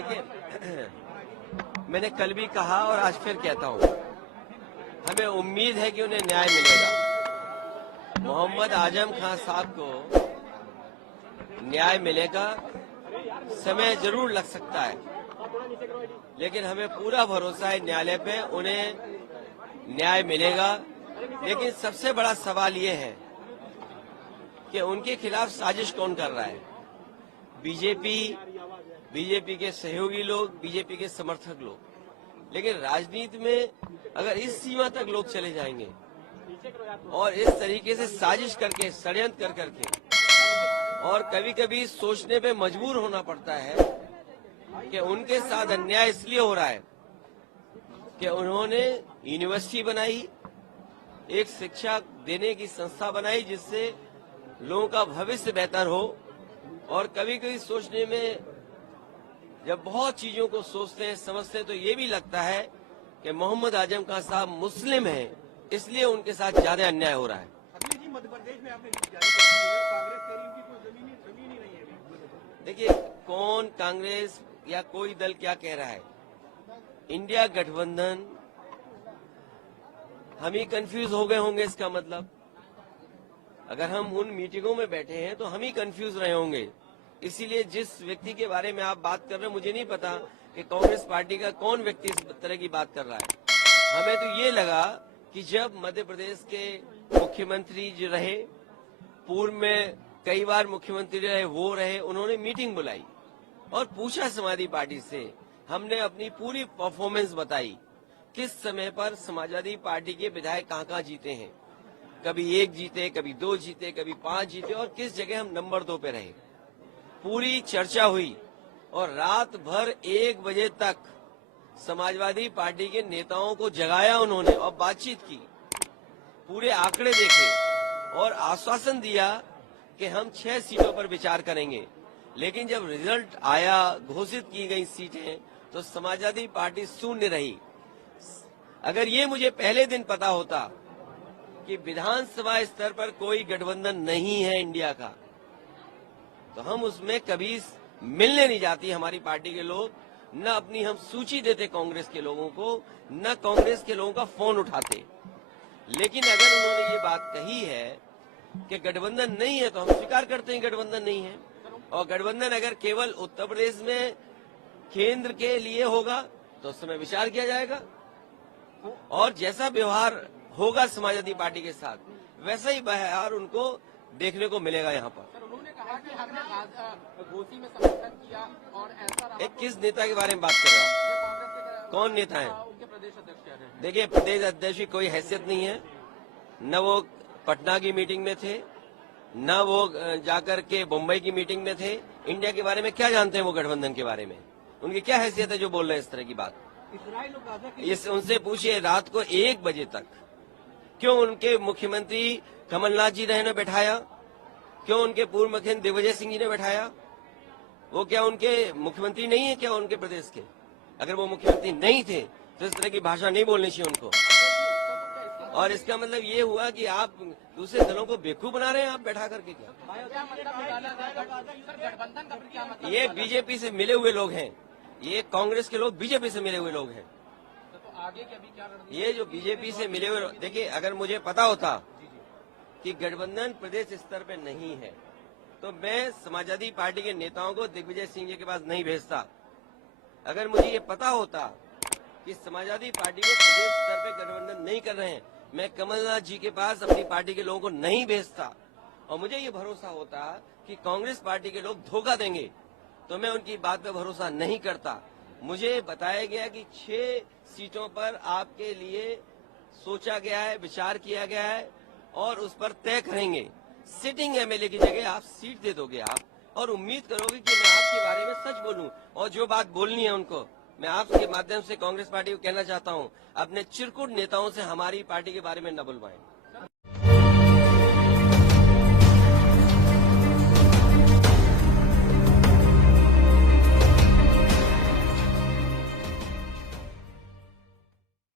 देखिए, मैंने कल भी कहा और आज फिर कहता हूँ, हमें उम्मीद है कि उन्हें न्याय मिलेगा। मोहम्मद आजम खान साहब को न्याय मिलेगा, समय जरूर लग सकता है, लेकिन हमें पूरा भरोसा है न्यायालय पे, उन्हें न्याय मिलेगा। लेकिन सबसे बड़ा सवाल ये है कि उनके खिलाफ साजिश कौन कर रहा है? बीजेपी के सहयोगी लोग, बीजेपी के समर्थक लोग। लेकिन राजनीति में अगर इस सीमा तक लोग चले जाएंगे और इस तरीके से साजिश करके, षड्यंत्र कर करके, और कभी कभी सोचने पे मजबूर होना पड़ता है कि उनके साथ अन्याय इसलिए हो रहा है कि उन्होंने यूनिवर्सिटी बनाई, एक शिक्षा देने की संस्था बनाई जिससे लोगों का भविष्य बेहतर हो। और कभी कभी सोचने में जब बहुत चीजों को सोचते हैं, समझते हैं, तो ये भी लगता है कि मोहम्मद आजम खान साहब मुस्लिम हैं, इसलिए उनके साथ ज्यादा अन्याय हो रहा है। मध्य प्रदेश में आपने जारी कर दी है, कांग्रेस कह रही है कि कोई जमीन ही नहीं है। देखिए, कौन कांग्रेस या कोई दल क्या कह रहा है? इंडिया गठबंधन, हम ही कंफ्यूज हो गए होंगे। इसका मतलब अगर हम उन मीटिंगों में बैठे हैं तो हम ही कंफ्यूज रहे होंगे। इसीलिए जिस व्यक्ति के बारे में आप बात कर रहे हैं, मुझे नहीं पता कि कांग्रेस पार्टी का कौन व्यक्ति इस तरह की बात कर रहा है। हमें तो ये लगा कि जब मध्य प्रदेश के मुख्यमंत्री जो रहे, पूर्व में कई बार मुख्यमंत्री रहे, वो रहे, उन्होंने मीटिंग बुलाई और पूछा समाजवादी पार्टी से। हमने अपनी पूरी परफॉर्मेंस बताई, किस समय पर समाजवादी पार्टी के विधायक कहाँ कहाँ जीते हैं। कभी 1 जीते, कभी 2 जीते, कभी 5 जीते, और किस जगह हम नंबर 2 पे रहे। पूरी चर्चा हुई और रात भर 1 बजे तक समाजवादी पार्टी के नेताओं को जगाया उन्होंने और बातचीत की, पूरे आंकड़े देखे और आश्वासन दिया कि हम 6 सीटों पर विचार करेंगे। लेकिन जब रिजल्ट आया, घोषित की गई सीटें, तो समाजवादी पार्टी शून्य रही। अगर ये मुझे पहले दिन पता होता कि विधानसभा स्तर पर कोई गठबंधन नहीं है इंडिया का, तो हम उसमें कभी मिलने नहीं जाती हमारी पार्टी के लोग, न अपनी हम सूची देते कांग्रेस के लोगों को, न कांग्रेस के लोगों का फोन उठाते। लेकिन अगर उन्होंने ये बात कही है कि गठबंधन नहीं है, तो हम स्वीकार करते हैं गठबंधन नहीं है। और गठबंधन अगर केवल उत्तर प्रदेश में केंद्र के लिए होगा तो उस समय विचार किया जाएगा, और जैसा व्यवहार होगा समाजवादी पार्टी के साथ, वैसा ही व्यवहार उनको देखने को मिलेगा यहाँ पर। उन्होंने कहा कि हमने घोषी में समर्थन किया और ऐसा रहा। किस नेता के बारे में बात कर रहे हो? कौन नेता है? उनके प्रदेश अध्यक्ष कह रहे हैं। देखिए, प्रदेश अध्यक्ष की कोई हैसियत नहीं है। न वो पटना की मीटिंग में थे, न वो जाकर के मुंबई की मीटिंग में थे। इंडिया के बारे में क्या जानते हैं वो? गठबंधन के बारे में उनकी क्या हैसियत है जो बोल रहे हैं इस तरह की बात? इस उनसे पूछिए, रात को 1 बजे तक क्यों उनके मुख्यमंत्री कमलनाथ जी ने बैठाया? क्यों उनके पूर्व मुख्यमंत्री दिग्विजय सिंह जी ने बैठाया? वो क्या उनके मुख्यमंत्री नहीं है क्या उनके प्रदेश के? अगर वो मुख्यमंत्री नहीं थे तो इस तरह की भाषा नहीं बोलनी चाहिए उनको। और इसका मतलब ये हुआ कि आप दूसरे दलों को बेवकूफ बना रहे हैं आप बैठा करके। क्या ये बीजेपी से मिले हुए लोग हैं, ये कांग्रेस के लोग बीजेपी से मिले हुए लोग हैं। आगे की अभी क्या रणनीति? ये जो बीजेपी से मिले हुए, देखिए, अगर मुझे पता होता कि गठबंधन प्रदेश स्तर पे नहीं है तो मैं समाजवादी पार्टी के नेताओं को दिग्विजय सिंह जी के पास नहीं भेजता। अगर मुझे ये पता होता कि समाजवादी पार्टी को प्रदेश स्तर पे गठबंधन नहीं कर रहे हैं, मैं कमलनाथ जी के पास अपनी पार्टी के लोगों को नहीं भेजता। और मुझे ये भरोसा होता कि कांग्रेस पार्टी के लोग धोखा देंगे तो मैं उनकी बात पे भरोसा नहीं करता। मुझे बताया गया कि 6 सीटों पर आपके लिए सोचा गया है, विचार किया गया है और उस पर तय करेंगे। सिटिंग एमएलए की जगह आप सीट दे दोगे आप, और उम्मीद करोगे कि मैं आपके बारे में सच बोलूं, और जो बात बोलनी है उनको। मैं आपके माध्यम से कांग्रेस पार्टी को कहना चाहता हूं, अपने चिरकुट नेताओं से हमारी पार्टी के बारे में न बुलवाएं।